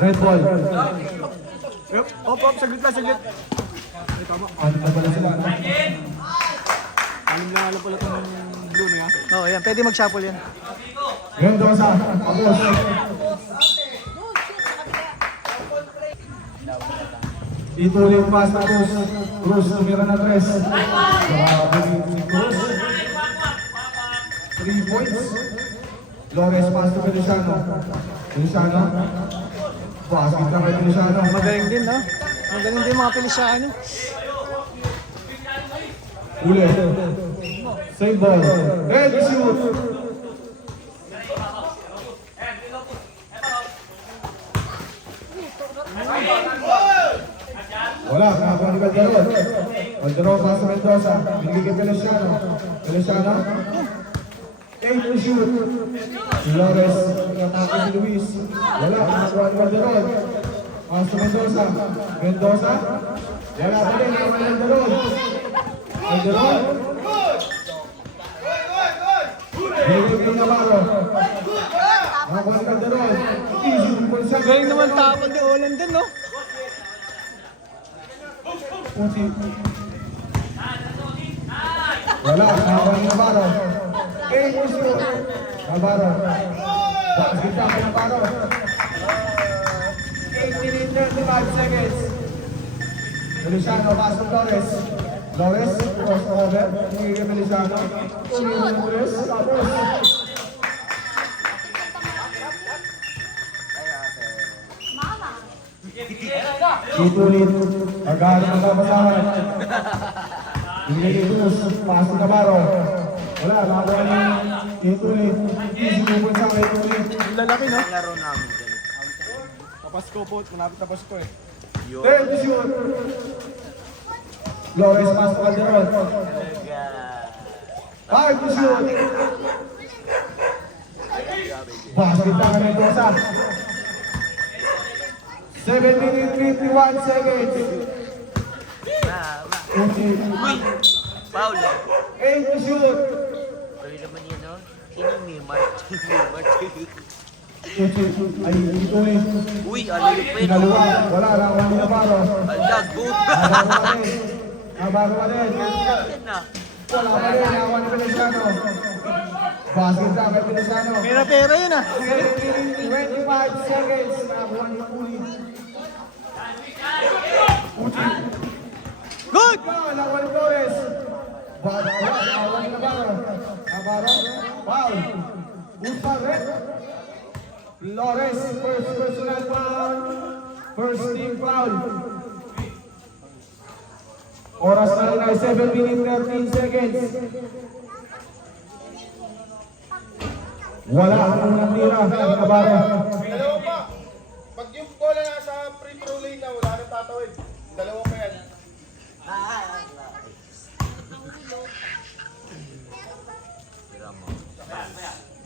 Red ball. Yup, op, saglit lang, saglit. Ay, tama. Ano na pala sila? Alam lang pala itong blue niya. Oo, yan. Pwede mag-shuffle yan. Mendoza. Tapos. Ituloy yung pass tapos. Cruz, tumira na 3. Si Cruz. 3 points. Flores, pass to Feliciano. Feliciano. Basket na kay Feliciano. Magaling din, no? Magaling din mga Feliciano. Uli. Same ball. Red shoot. Wala, nakakuha ni Calderon. Calderon pa sa Mendoza. Binigay kay Feliciano. Feliciano. 8 to shoot. Flores, natake si Luis. Wala, nakakuha ni Calderon. Pass to Mendoza. Mendoza. Wala pa din, nakakuha ni Calderon. Calderon. Binigay kay Navarro. Nakakuha ni Calderon. Easy, Galing naman tapon ni Olan din, no? Puti. Wala, nakakuha ni Navarro. Puso. Navarro. Basket na kay Navarro. 8 minutes 35 seconds. Feliciano, pass to Flores. Flores, cross over. Hindi kay Feliciano. Flores, tapos. Itulit. Agad ang kapasahan. Hindi kay Cruz. Pass to Navarro. Wala, nakakuha ni Itulit. Easy movement sa kay Itulit. Ang lalaki, no? Laro namin dyan. Papasko po, malapit na Pasko eh. Third to shoot. Flores, pass to Calderon. 5 to shoot. Basket na kay Mendoza. 7 minutes 51 seconds. Puti. Uy! Foul! 8 to shoot. Tuloy naman yun, no? Sino yung Mimart? Mimart. Puti. Ay, Itulit. Uy, ano yung pwede? Pinaluwa. Wala, nakakuha ni Navarro. Alago! Navarro pa din. Navarro pa din. Yan na. Wala pa rin, nakakuha ni Feliciano. Basket na kay Feliciano. Pera-pera yun, ah. 25 seconds. Nakakuha ni Puli. Puti. Good! Nakakuha ni Flores. Nakakuha ni Navarro. Navarro. Foul. Good pa rin. Flores. First personal foul. First team foul. Oras na rin ay 7 minutes 13 seconds. Wala ang unang tira. Navarro. Dalawa pa. Pag yung bola na sa free throw lane na, wala nang tatawid. Dalawa pa yan.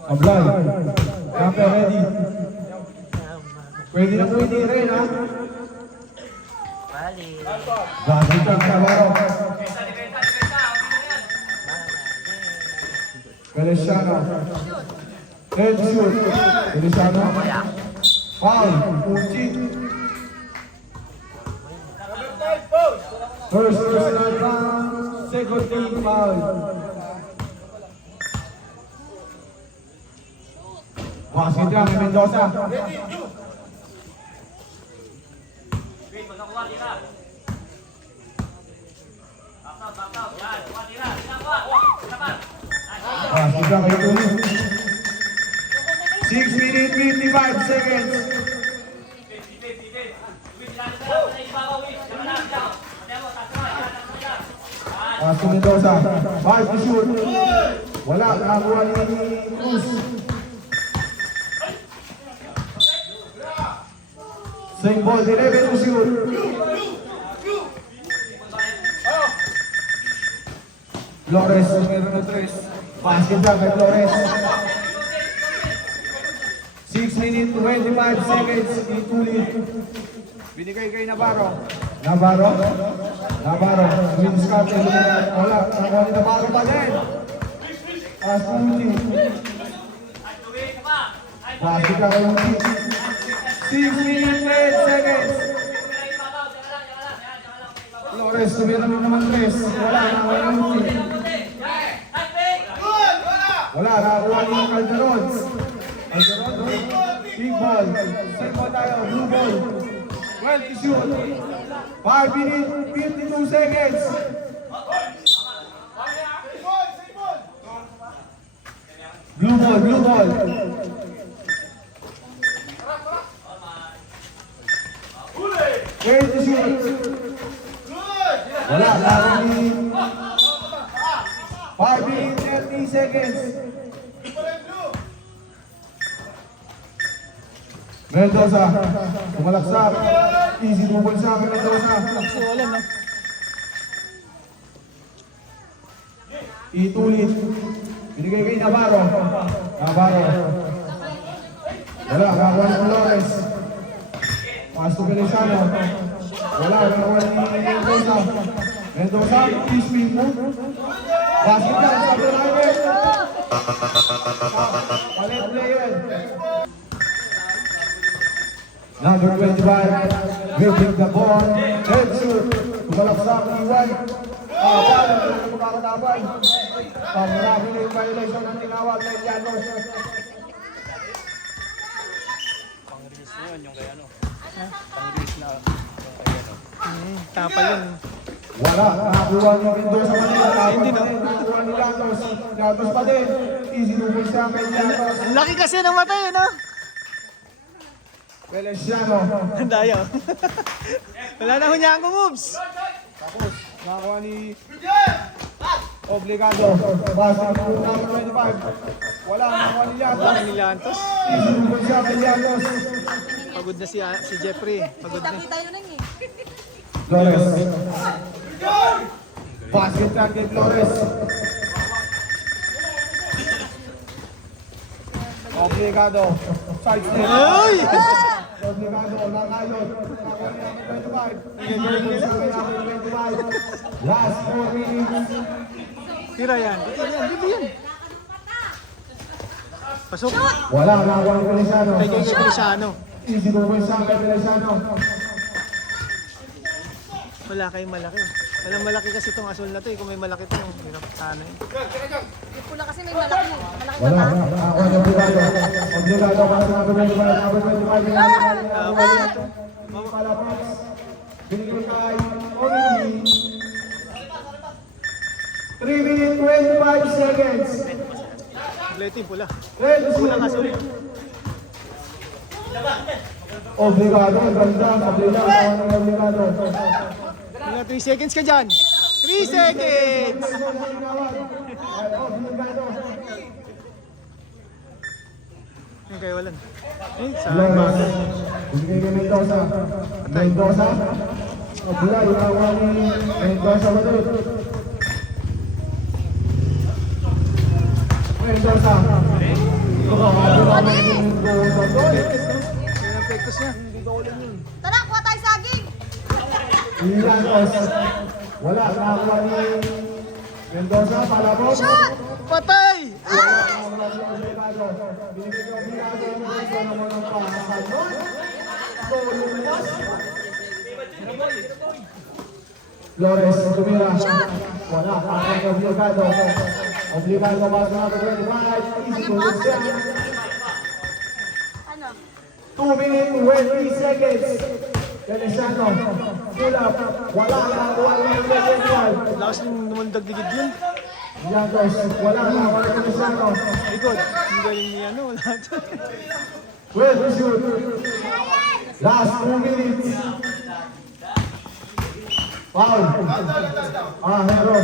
Ablay. Kape ready. Pwede na pwede rin ha. Bali. Bakit ang Navarro. Feliciano. Head shoot. Feliciano. Foul. Puti. Number 5, boss! First personal foul. Second team foul. Basket lang kay Mendoza. Ready, do! Basket lang kay Tuli. 6 minutes 55 seconds. Pass to Mendoza. 5 to shoot. Wala, nakakuha ni Cruz. Same ball, 11 to shoot. Flores, meron na 3. Basket lang kay Flores. 6 minutes 25 seconds. Itulit. Binigay kay Navarro. Navarro. Navarro. Wins cut. Wala. Nakuha ni Navarro pa din. Pass to Uchi. Basket ka kay Uchi. 6 minutes, 8 seconds. Flores, tumira naman 3. Wala, nakakuha ng ulti. Wala, nakakuha ng Calderon. Calderon, big ball. Same ball tayo, blue ball. 12 to shoot. 5 minutes, 52 seconds. Blue ball, blue ball. Wait to shoot. Wala, lagi. 5 minutes, 30 seconds. Mendoza, kumalaksak. Easy double sa akin, Mendoza. So, wala no. Itulit. Binigay kay Navarro. Navarro. Wala, kakuha ng Flores. Pass to Feliciano. Wala, kakuha ni Mendoza. Mendoza, spin move. Basket lang sa Bernardo. Palit player. Number 25, gripping the ball. Head shoot. Kumalaksak, iwan. Paano na makakatapan? Marami na yung violation ng tinawag na Ilianos. Tapal yun. Wala, nakakuha ni Mendoza Manila. Hindi na. Nakakuha ni Ilianos. Ilianos pa din. Easy double siya kay Ilianos. Ang laki kasi ng mata eh, no? Feliciano. Ang daya. Wala na hunyang moves. Tapos, nakakuha ni Obligado. Basta ng number 25. Wala, nakakuha ni Ilianos. Wala ni Lantos. Easy double siya kay Ilianos. Pagod na si Jeffrey. Pagod na. Kita yun lang eh. Flores. Basket lang kay Flores. Obligado. Side step. Ay! Obligado. Nakayot. Nakakuha ni number 25. Easy double siya kay number 25. Last 4 minutes. Tira yan. Dito yan. Pasok. Wala, nakakuha ni Feliciano. Kay Feliciano. Easy double siya kay Feliciano. Wala kayong malaki. Walang malaki kasi itong asol na to eh. Kung may malaki to, hirap sana eh. Yung pula kasi may malaki. Malaki Wala, mata. nakakuha ni Obligado. Obligado para sa number 25. Number 25. Nakakuha niya. Palapos. Binigay kay Oli. 3 minutes 25 seconds. Kompleto yung pula. Ready to Pulang asol. Obligado, ganda. Obligado, obligado. Mga 3 seconds ka dyan. 3 seconds! Obligado. Yung kayo walan. Eh, Lomas. sayang. Binigay kay Mendoza. Mendoza. Obligado, nakakuha ni Mendoza Madrid. Mendoza. Yan ang practice niya. Tara, kuha tayo saging. Ilianos. Wala, nakakuha ni Mendoza. Palabos. Shoot! Patay! Flores, tumira. Wala, kakang Obligado. Obligado ba sa number 25? Easy to lose siya. Ano? 2 minutes, 20 seconds. Feliciano, pull up. Wala, nakakuha ni number 25. Lakas ng namundag digid yun. Ilianos, wala, nakakuha ni Feliciano. Likod. Ang galing niya, no? Wala to. 12 to shoot. Last 2 minutes. Foul. Hero.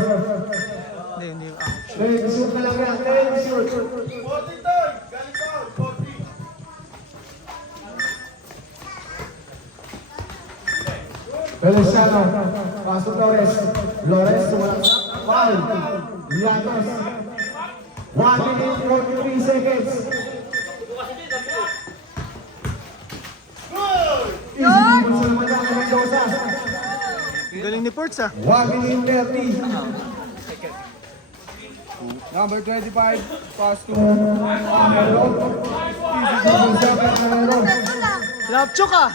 Hindi. Take shoot na lang yan. Take shoot. 40 turn! Galing foul! 40! Feliciano. Pasok Flores. Flores, walang foul. Ilianos. 1 minute, 43 seconds. Easy naman sa naman ng Mendoza. Ang galing ni Ports ah. 1 minute 30. Number 25, pass to Amaro. Easy to lose siya kay Amaro. Pinapchok ah!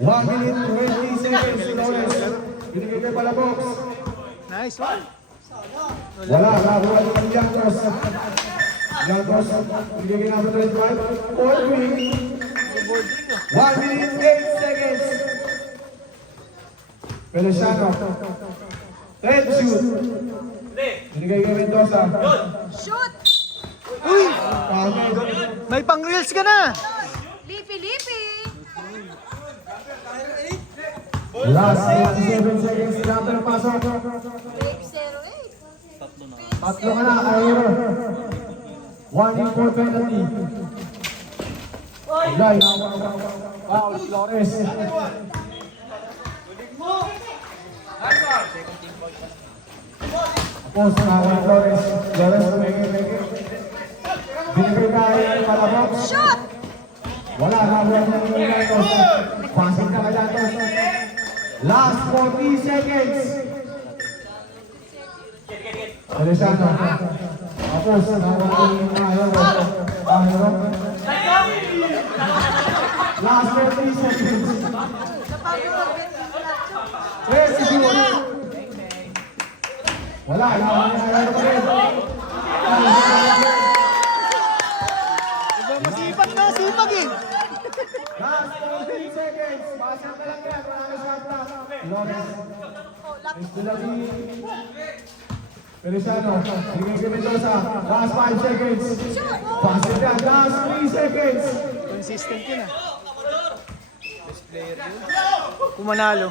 1 minute 20 seconds, Flores. Binigay kay Palabox. Nice one! Wala, nakuha ni Yantos. Yantos, binigay kay number 25. All winning. 1 minute 8 seconds. Feliciano. Red shoot. Binigay kay Mendoza. Shoot! Uy! Kahit May pang-reels ka na! Lipi-lipi! last 87 seconds. Lahat ng pasok. Babe 08. Tatlo ka na, Aero. 1 in 4 penalty. Guys, foul, Flores. Tapos, nakawin Flores. Flores, mege. Binigay kay Palabox. Shoot! Wala, nakuha niya yung Yantos. Passing na kay Yantos. Last 40 seconds. Feliciano. Tapos, nakuha niya yung Aero. Last 30 seconds. Let's do it. Wala, nakuha niya yung Aero pa rin. Iba masipag na, sipag eh! Last 14 seconds. Pasang na lang yan. Marami sa atla. Flores. Estelati. Feliciano. Bigay kay Mendoza. Last 5 seconds. Pasang yan. Last 3 seconds. Consistent yun ah. Best player yun. Pumanalo.